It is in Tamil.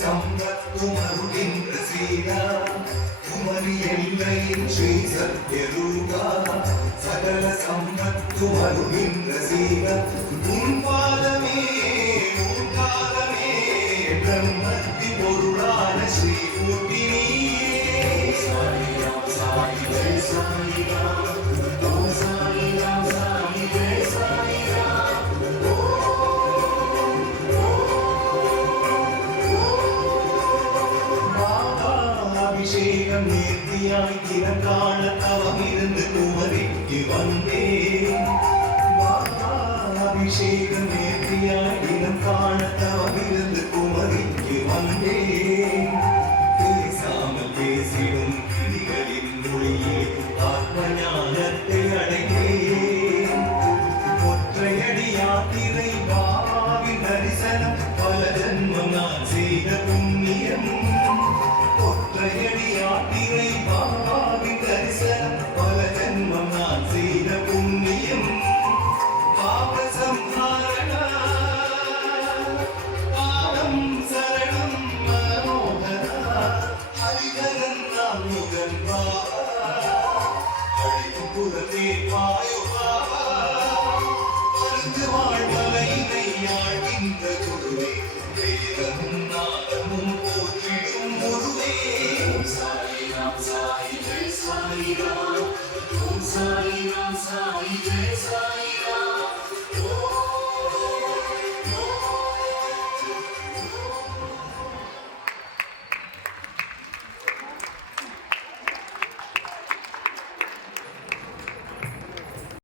சம்பத்து மருகின்ற ஸ்ரீரா குமரி எல்லையின் ஸ்ரீ சத்யரூபா சகல சம்பத்து மருகின்ற ஸ்ரீரா உன் பாதமே பிரம்மத்தி பொருளான ஸ்ரீ மூர்த்தி சாயிராம் சாயி ஜெய சாயிராம் ஓம் சாயிராம் சாயி ஜெய சாயிராம் அபிஷேகம் நேர்த்தியாய் தினக்கால தவம் இருந்து குமரிக்கு வந்தேன் அபிஷேகம் நேர்த்தியாய் தினம் காண தவம் இருந்து குமரிக்கு வந்தேன்